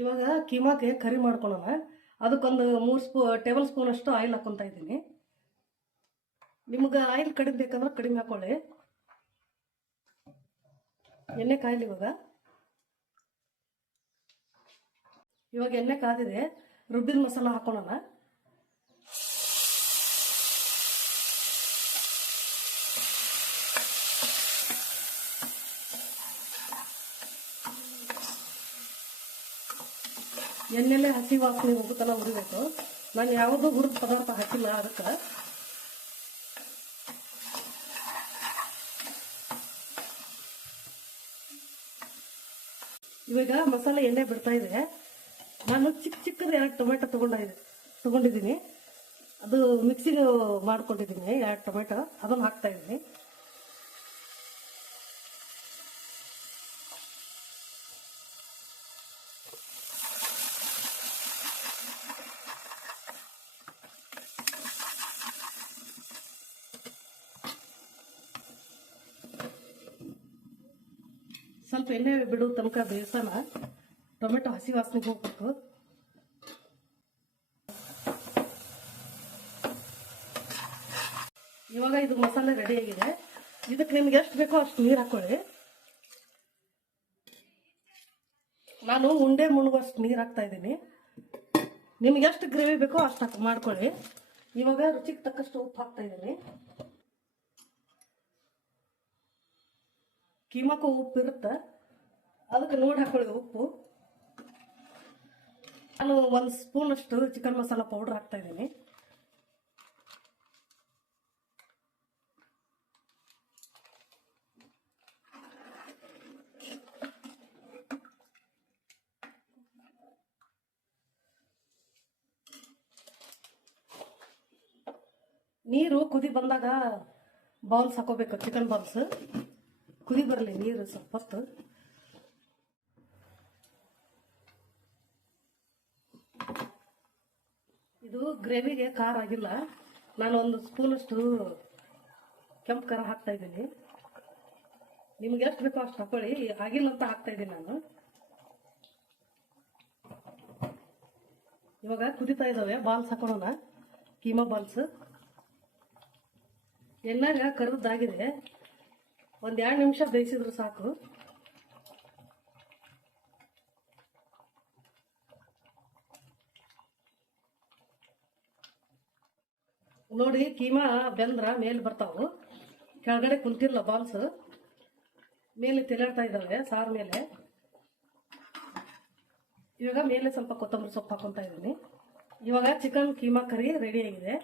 ಇವಾಗ ಕೀಮಾಕ್ಕೆ ಕರಿ ಮಾಡ್ಕೊಳ್ಳೋಣ. ಅದಕ್ಕೊಂದು 3 ಟೇಬಲ್ ಸ್ಪೂನ್ ಅಷ್ಟು ಆಯಿಲ್ ಹಾಕ್ಕೊತಾ ಇದ್ದೀನಿ. ನಿಮ್ಗೆ ಆಯಿಲ್ ಕಡಿಮೆ ಬೇಕಂದ್ರೆ ಕಡಿಮೆ ಹಾಕೊಳ್ಳಿ. ಎಣ್ಣೆ ಕಾಯಿಲಿ. ಇವಾಗ ಎಣ್ಣೆ ಕಾದಿದೆ. ರುಬ್ಬಿದ ಮಸಾಲ ಹಾಕೊಳ್ಳೋಣ. ಎಣ್ಣೆಲೆ ಹಸಿ ವಾಸನೆ ಹೋಗುತ್ತಲ್ಲ ಹುರಿಬೇಕು. ನಾನು ಯಾವುದೂ ಹುರಿದ ಪದಾರ್ಥ ಹಾಕಿಲ್ಲ ಅದಕ್ಕೆ. ಇವಾಗ ಮಸಾಲೆ ಎಣ್ಣೆ ಬಿಡ್ತಾ ಇದೆ. ನಾನು ಚಿಕ್ಕದ 2 ಟೊಮೆಟೊ ತಗೊಂಡಿದ್ದೀನಿ. ಅದು ಮಿಕ್ಸಿಗೆ ಮಾಡ್ಕೊಂಡಿದ್ದೀನಿ. 2 ಟೊಮೆಟೊ ಅದನ್ನು ಹಾಕ್ತಾ ಇದ್ದೀನಿ. ಸ್ವಲ್ಪ ಎಣ್ಣೆ ಬಿಡು ತನಕ ಬೇಯಿಸೋಣ. ಟೊಮೆಟೊ ಹಸಿ ವಾಸನೆಗೆ ಹೋಗ್ಬೇಕು. ಇವಾಗ ಇದು ಮಸಾಲೆ ರೆಡಿ ಆಗಿದೆ. ಇದಕ್ಕೆ ನಿಮ್ಗೆ ಎಷ್ಟು ಬೇಕೋ ಅಷ್ಟು ನೀರು ಹಾಕೊಳ್ಳಿ. ನಾನು ಉಂಡೆ ಮುಳುಗುವಷ್ಟು ನೀರು ಹಾಕ್ತಾ ಇದ್ದೀನಿ. ನಿಮ್ಗೆ ಎಷ್ಟು ಗ್ರೇವಿ ಬೇಕೋ ಅಷ್ಟು ಮಾಡ್ಕೊಳ್ಳಿ. ಇವಾಗ ರುಚಿಗೆ ತಕ್ಕಷ್ಟು ಉಪ್ಪು ಹಾಕ್ತಾ ಇದ್ದೀನಿ. ಕೀಮಕ್ಕೂ ಉಪ್ಪು ಇರುತ್ತೆ, ಅದಕ್ಕೆ ನೋಡಿ ಹಾಕೊಳ್ಳಿ ಉಪ್ಪು. ನಾನು 1 ಸ್ಪೂನ್ ಅಷ್ಟು ಚಿಕನ್ ಮಸಾಲ ಪೌಡರ್ ಹಾಕ್ತಾ ಇದ್ದೀನಿ. ನೀರು ಕುದಿ ಬಂದಾಗ ಬೌಲ್ಸ್ ಹಾಕೋಬೇಕು. ಚಿಕನ್ ಬೌಲ್ಸ್ ಕುದಿ ಬರಲಿ ನೀರು ಸ್ವಲ್ಪ ಹೊತ್ತು. ಇದು ಗ್ರೇವಿಗೆ ಖಾರ ಆಗಿಲ್ಲ. ನಾನು 1 ಸ್ಪೂನ್ ಅಷ್ಟು ಕೆಂಪು ಖಾರ ಹಾಕ್ತಾ ಇದ್ದೀನಿ. ನಿಮ್ಗೆ ಎಷ್ಟು ಬೇಕೋ ಅಷ್ಟು ಹಾಕೊಳ್ಳಿ. ಆಗಿಲ್ಲ ಅಂತ ಹಾಕ್ತಾ ಇದ್ದೀನಿ ನಾನು. ಇವಾಗ ಕುದಿತಾ ಇದ್ದಾವೆ. ಬಾಲ್ಸ್ ಹಾಕೊಳ್ಳೋಣ. ಕೀಮಾ ಬಾಲ್ಸ್ ಎಣ್ಣೆಗೆ ಕರಿದಾಗಿದೆ. 1-2 ನಿಮಿಷ ಬೇಯಿಸಿದ್ರು ಸಾಕು. ನೋಡಿ ಕೀಮಾ ಬೆಂದ್ರ ಮೇಲೆ ಬರ್ತಾವು. ಕೆಳಗಡೆ ಕುಂತಿರ್ಲ ಬಾಲ್ಸ್ ಮೇಲೆ ತೆಲಾಡ್ತಾ ಇದ್ದಾವೆ ಸಾರು ಮೇಲೆ. ಇವಾಗ ಮೇಲೆ ಸ್ವಲ್ಪ ಕೊತ್ತಂಬರಿ ಸೊಪ್ಪು ಹಾಕೊಂತ ಇದ್ದೀನಿ. ಇವಾಗ ಚಿಕನ್ ಕೀಮಾ ಕರಿ ರೆಡಿ ಆಗಿದೆ.